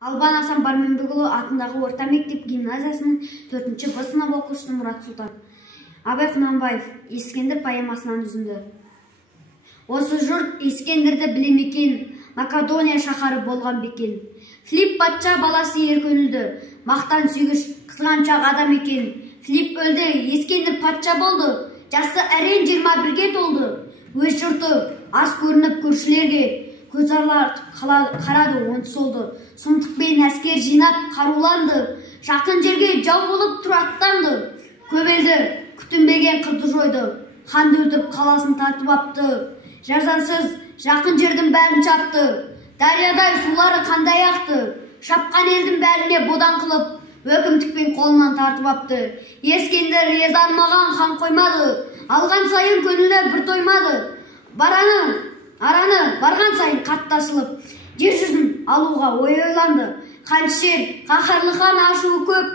Албан Асан Барменбекұлы атындағы орта мектеп гимназиясының 4-ші Б сынып оқушысы Мұрат Сұлтан. Абай Құнанбаев Ескендір поэмасынан үзінді. Осы жұрт Ескендірді білемекен, Македония шаһары болған бекен. Филипп патша баласы еркөнілді, мақтан сүйгіш қызғаншақ адам екен. Филипп өлді, Ескендір патша болды, жасы әрен 21-ге толды. Өз жұрты аз көрініп көршілерге, көзарлар қарады онсыз олды. Сұмдықпен әскер жинап қаруланды, жақын жерге жау болып тұр аттанды. Көбелді күтінбеген қырды жойды, ханды өлтіріп қаласын тартып апты. Жазасыз жақын жердің бәрін шапты, дариядай сулары қандай ақты. Шапқан елдің бәріне бодан қылып, өкімдікпен қолынан тартып апты. Ескендір елданмаған хан қоймады, алған сайын көңілі бір тоймады. Араны барған сайын қатты ашылып, жер жүзін алуға ойланды. Қаншер, қаһарлы хан ашуы көп,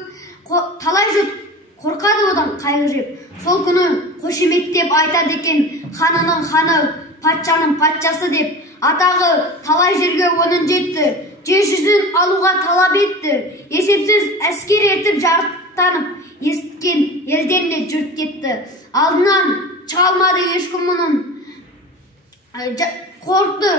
талай жұрт қорқады одан қайғы жеп. Сол күні қошеметтеп айтады екен, ханының ханы, патшаның патшасы деп. Атағы талай жерге оның жетті, жер жүзін алуға талап етті. Есепсіз әскер ертіп жарықтанып, есткен елден де жұрт кетті. Алдынан шыға алмады ешкім мұның, қорқты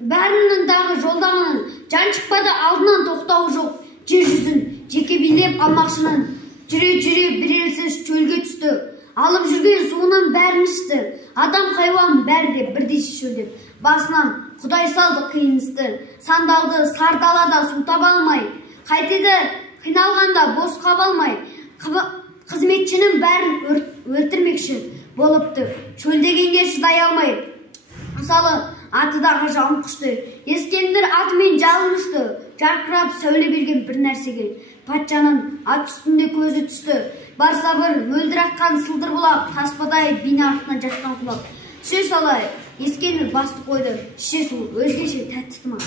бәрінің дағы жолдағының. Жан шықпады алдынан тоқтауы жоқ, жер жүзін жеке билеп алмақшының. Жүре бір елсіз чөлге түсті, алып жүрген суынан бәрін ішті. Адам хайуан бәрі де бірдей шөлдеп, басынан Құдай салды қиын істі. Сандалды сардалада су таба алмай, қайтеді қиналғанда бос қаба алмай. Қызметшінің бәрін өлтірмекші болыпты, шөлдегенге шыдай алмай. Мысалы атыдағы жалын құшты, Ескендір атымен жалын ұшты, жарқырап сәуле берген бір нәрсеге. Патшаның ат үстінде көзі түсті, бар сабыр мөлдір аққан сылдыр бұлақ, таспадай бейне артынан жатқан құлақ. Түсе салай Ескендір басты қойды, шеше су өзгеше тәтті тымақ.